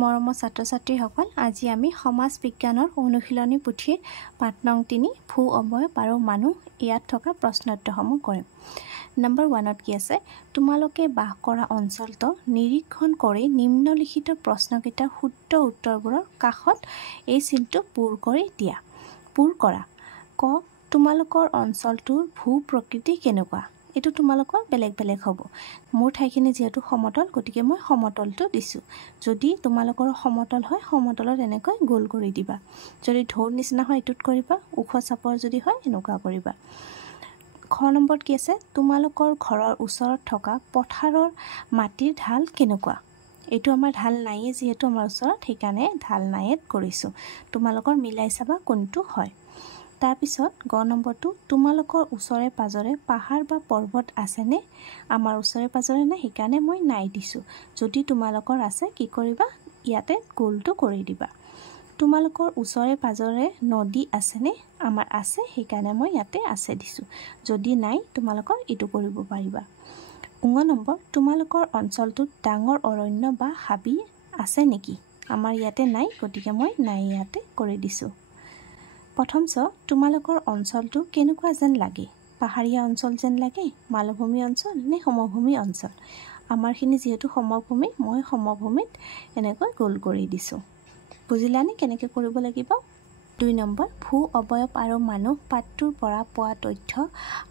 মৰমৰ ছাত্ৰ-ছাত্ৰীসকল, আজি আমি সমাজ বিজ্ঞানৰ অনুশীলনী পুথিৰ পাঠ নং 3 ভূ অবয়ব আৰু মানুহ ইয়াত থকা প্ৰশ্নোত্তৰসমূহ কৰিম। নম্বৰ 1ত কি আছে? তোমালোকে বাস কৰা অঞ্চলটো নিৰীক্ষণ কৰি নিম্নলিখিত প্ৰশ্নকেইটাৰ শুদ্ধ উত্তৰবোৰৰ কাষত এই চিনটো পূৰ কৰি দিয়া। পূৰ কৰা। ক, তোমালোকৰ অঞ্চলটোৰ ভূ প্ৰকৃতি কেনেকুৱা? এইটো তোমালোকৰ বেলেগ বেলেগ হ'ব। মোৰ ঠাইখিনি যিহেতু সমতল, গতিকে মই সমতলটো দিছোঁ। যদি তোমালোকৰ সমতল হয়, সমতলত এনেকৈ গোল কৰি দিবা। যদি ঢৌৰ নিচিনা হয়, এইটোত কৰিবা। ওখ চাপৰ যদি হয়, এনেকুৱা কৰিবা। খ নম্বৰত কি আছে? তোমালোকৰ ঘৰৰ ওচৰত থকা পথাৰৰ মাটিৰ ঢাল কেনেকুৱা? এইটো আমাৰ ঢাল নাইয়ে যিহেতু আমাৰ ওচৰত, সেইকাৰণে ঢাল নাইত কৰিছোঁ। তোমালোকৰ মিলাই চাবা কোনটো হয়। তাৰপিছত গ নম্বৰটো, তোমালোকৰ ওচৰে পাজৰে পাহাৰ বা পৰ্বত আছেনে? আমাৰ ওচৰে পাজৰে নাই, সেইকাৰণে মই নাই দিছোঁ। যদি তোমালোকৰ আছে, কি কৰিবা? ইয়াতে গোলটো কৰি দিবা। তোমালোকৰ ওচৰে পাজৰে নদী আছেনে? আমাৰ আছে, সেইকাৰণে মই ইয়াতে আছে দিছোঁ। যদি নাই, তোমালোকৰ এইটো কৰিব পাৰিবা। ঙ নম্বৰ, তোমালোকৰ অঞ্চলটোত ডাঙৰ অৰণ্য বা হাবি আছে নেকি? আমাৰ ইয়াতে নাই, গতিকে মই নাই ইয়াতে কৰি দিছোঁ। প্ৰথম তোমালোকৰ অঞ্চলটো কেনেকুৱা যেন লাগে? পাহাৰীয়া অঞ্চল যেন লাগে, মালভূমি অঞ্চল নে সমভূমি অঞ্চল? আমাৰখিনি যিহেতু সমভূমি, মই সমভূমিত এনেকৈ গোল কৰি দিছোঁ। বুজিলানে কেনেকৈ কৰিব লাগিব? 2 নম্বৰ, ভূ অবয়ব আৰু মানুহ পাঠটোৰ পৰা পোৱা তথ্য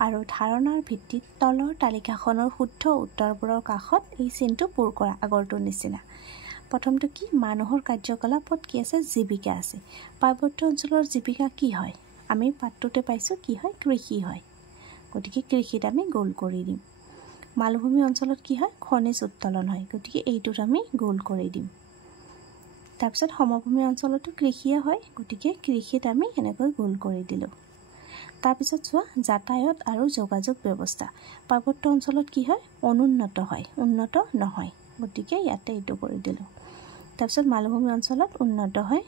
আৰু ধাৰণাৰ ভিত্তিত তলৰ তালিকাখনৰ শুদ্ধ উত্তৰবোৰৰ কাষত এই চিনটো পূৰ কৰা, আগৰটোৰ নিচিনা। প্ৰথমটো কি? মানুহৰ কাৰ্যকলাপত কি আছে? জীৱিকা আছে। পাৰ্বত্য অঞ্চলৰ জীৱিকা কি হয়? আমি পাঠটোতে পাইছোঁ কি হয়? কৃষি হয়। গতিকে কৃষিত আমি গোল কৰি দিম। মালভূমি অঞ্চলত কি হয়? খনিজ উত্তোলন হয়। গতিকে এইটোত আমি গোল কৰি দিম। তাৰপিছত সমভূমি অঞ্চলতো কৃষিয়ে হয়, গতিকে কৃষিত আমি এনেকৈ গোল কৰি দিলোঁ। তাৰপিছত চোৱা, যাতায়াত আৰু যোগাযোগ ব্যৱস্থা। পাৰ্বত্য অঞ্চলত কি হয়? অনুন্নত হয়, উন্নত নহয়। গতিকে ইয়াতে এইটো কৰি দিলোঁ। তাৰপিছত মালভূমি অঞ্চলত উন্নত হয়,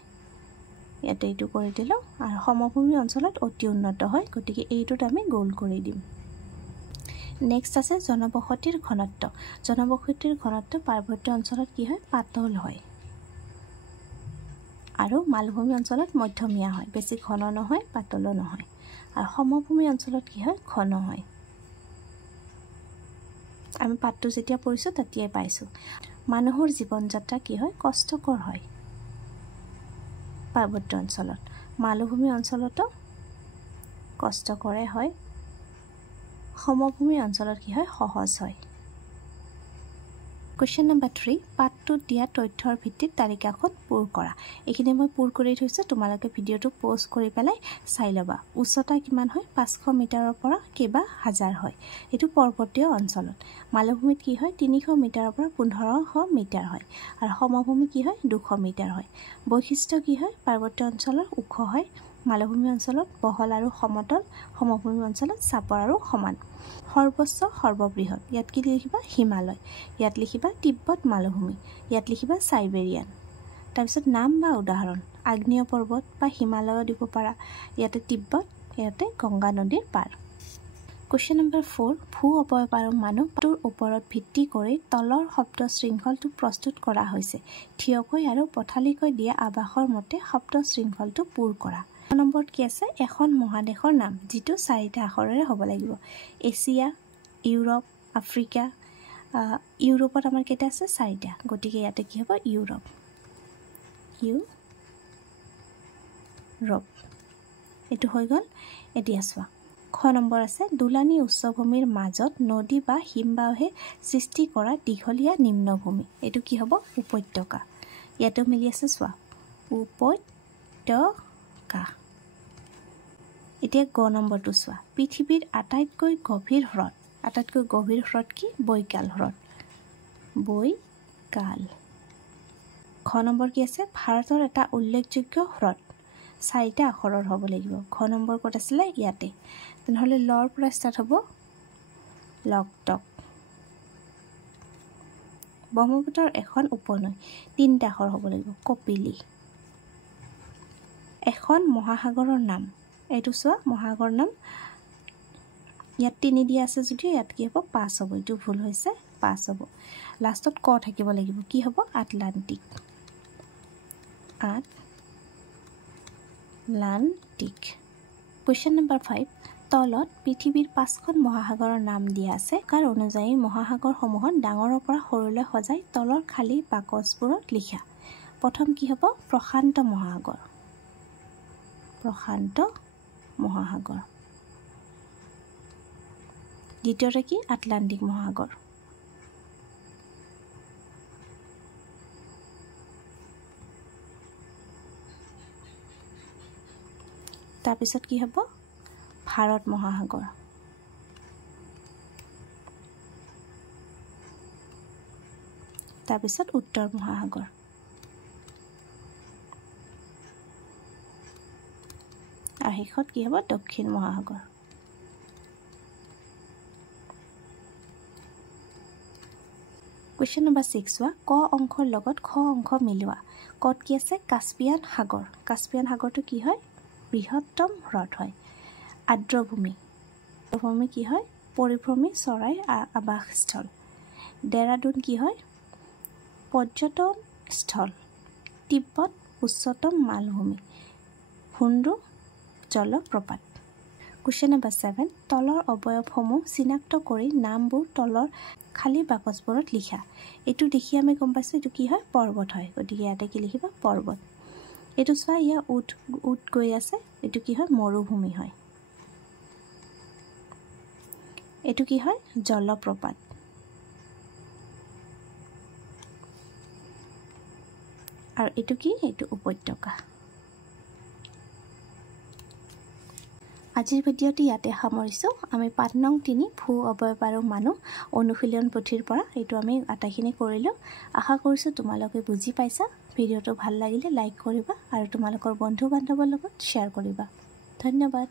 ইয়াতে এইটো কৰি দিলোঁ। আৰু সমভূমি অঞ্চলত অতি উন্নত হয়, গতিকে এইটোত আমি গোল কৰি দিম। নেক্সট আছে জনবসতিৰ ঘনত্ব। জনবসতিৰ ঘনত্ব পাৰ্বত্য অঞ্চলত কি হয়? পাতল হয়। আৰু মালভূমি অঞ্চলত মধ্যমীয়া হয়, বেছি ঘন নহয়, পাতলো নহয়। আৰু সমভূমি অঞ্চলত কি হয়? ঘন হয়। আমি পাঠটো যেতিয়া পঢ়িছোঁ তেতিয়াই পাইছোঁ। মানুহৰ জীৱন যাত্ৰা কি হয়? কষ্টকৰ হয় পাৰ্বত্য অঞ্চলত। মালভূমি অঞ্চলতো কষ্টকৰে হয়। সমভূমি অঞ্চলত কি হয়? সহজ হয়। কুৱেশ্যন নম্বৰ 3, পাঠটোত দিয়া তথ্যৰ ভিত্তিত তালিকাখন পূৰ কৰা। এইখিনি মই পূৰ কৰি থৈছোঁ, তোমালোকে ভিডিঅ'টো প'জ কৰি পেলাই চাই ল'বা। উচ্চতা কিমান হয়? 500 মিটাৰৰ পৰা কেইবা হাজাৰ হয়। এইটো পৰ্বতীয় অঞ্চলত। মালভূমিত কি হয়? 300 মিটাৰৰ পৰা 1500 মিটাৰ হয়। আৰু সমভূমি কি হয়? 200 মিটাৰ হয়। বৈশিষ্ট্য কি হয়? পাৰ্বত্য অঞ্চলৰ ওখ হয়, মালভূমি অঞ্চলত বহল আৰু সমতল, সমভূমি অঞ্চলত চাপৰ আৰু সমান। সৰ্বোচ্চ সৰ্ববৃহৎ, ইয়াত কি লিখিবা? হিমালয়। ইয়াত লিখিবা তিব্বত মালভূমি। ইয়াত লিখিবা চাইবেৰিয়ান। তাৰপিছত নাম বা উদাহৰণ, আগ্নেয় পৰ্বত বা হিমালয় দিব পাৰা। ইয়াতে তিব্বত, ইয়াতে গংগা নদীৰ পাৰ। কুৱেশ্যন নম্বৰ 4, ভূ অবয়ব আৰু মানুহটোৰ ওপৰত ভিত্তি কৰি তলৰ শব্দ শৃংখলটো প্ৰস্তুত কৰা হৈছে। থিয়কৈ আৰু পথালিকৈ দিয়া আৱাসৰ মতে শব্দ শৃংখলটো পূৰ কৰা। নম্বৰত কি আছে? এখন মহাদেশৰ নাম, যিটো 4টা আখৰেৰে হ'ব লাগিব। Asia, Europe, Africa. ইউৰোপত আমাৰ কেইটা আছে? 4টা। গতিকে ইয়াতে কি হ'ব? ইউৰোপ। এইটো হৈ গ'ল। এতিয়া চোৱা, খ নম্বৰ আছে, দুলানি উচ্চভূমিৰ মাজত নদী বা হিমবাহে সৃষ্টি কৰা দীঘলীয়া নিম্নভূমি। এইটো কি হ'ব? উপত্যকা। ইয়াতেও মিলি আছে, চোৱা, উপত্যকা। এতিয়া গ নম্বৰটো চোৱা, পৃথিৱীৰ আটাইতকৈ গভীৰ হ্ৰদ। আটাইতকৈ গভীৰ হ্ৰদ কি? বৈকাল হ্ৰদ। বৈকাল। খ নম্বৰ কি আছে? ভাৰতৰ এটা উল্লেখযোগ্য হ্ৰদ। 4টা আখৰৰ হ'ব লাগিব। খ নম্বৰ ক'ত আছিলে? ইয়াতে। তেনেহ'লে লৰ পৰা ষ্টাৰ্ট হ'ব, লকটক। ব্ৰহ্মপুত্ৰৰ এখন উপনৈ, 3টা আখৰ হ'ব লাগিব, কপিলি। এখন মহাসাগৰৰ নাম, এইটো চোৱা, মহাসাগৰৰ নাম ইয়াত 3 দিয়া আছে যদিও ইয়াত কি হ'ব? 5 হ'ব। এইটো ভুল হৈছে, 5 হ'ব। লাষ্টত ক থাকিব লাগিব, কি হ'ব? আটলাণ্টিক। আটলাণ্টিক। কুৱেশ্যন নম্বৰ 5 তলত পৃথিৱীৰ 5খন মহাসাগৰৰ নাম দিয়া আছে কাৰ অনুযায়ী মহাসাগৰসমূহত ডাঙৰৰ পৰা সৰুলৈ সজাই তলৰ খালী বাকচবোৰত লিখা। প্ৰথম কি হ'ব প্ৰশান্ত মহাসাগৰ, প্ৰশান্ত মহাসাগৰ। দ্বিতীয়তে কি আটলাণ্টিক মহাসাগৰ। তাৰপিছত কি হ'ব ভাৰত মহাসাগৰ। তাৰপিছত উত্তৰ মহাসাগৰ। আৰু শেষত কি হ'ব দক্ষিণ মহাসাগৰ। কুৱেশ্যন নম্বৰ 6 চোৱা ক অংশৰ লগত খ অংশ মিলোৱা। কত কি আছে কাস্পিয়ান সাগৰ। কাস্পিয়ান সাগৰটো কি হয় বৃহত্তম হ্ৰদ হয়। আৰ্দ্ৰভূমি, আৰ্দ্ৰভূমি কি হয় পৰিভ্ৰমী চৰাই আৱাসস্থল। ডেৰাডুন কি হয় পৰ্যটন স্থল। তিব্বত উচ্চতম মালভূমি। হুণ্ডু জলপ্ৰপাত। কুৱেশ্যন নম্বৰ 7 তলৰ অৱয়ৱসমূহ চিনাক্ত কৰি নামবোৰ তলৰ খালী বাকচবোৰত লিখা। এইটো দেখি আমি গম পাইছোঁ এইটো কি হয় পৰ্বত হয়, গতিকে ইয়াতে কি লিখিবা পৰ্বত। এইটো চোৱা ইয়াৰ উট গৈ আছে, এইটো কি হয় মৰুভূমি হয়। এইটো কি হয় জলপ্ৰপাত। আৰু এইটো কি এইটো উপত্যকা। আজিৰ ভিডিঅ'টি ইয়াতে সামৰিছোঁ। আমি পাঠ নং 3 ভূ অৱয়ব আৰু মানুহ অনুশীলন পুথিৰ পৰা এইটো আমি আটাইখিনি কৰিলোঁ। আশা কৰিছোঁ তোমালোকে বুজি পাইছা। ভিডিঅ'টো ভাল লাগিলে লাইক কৰিবা আৰু তোমালোকৰ বন্ধু বান্ধৱৰ লগত শ্বেয়াৰ কৰিবা। ধন্যবাদ।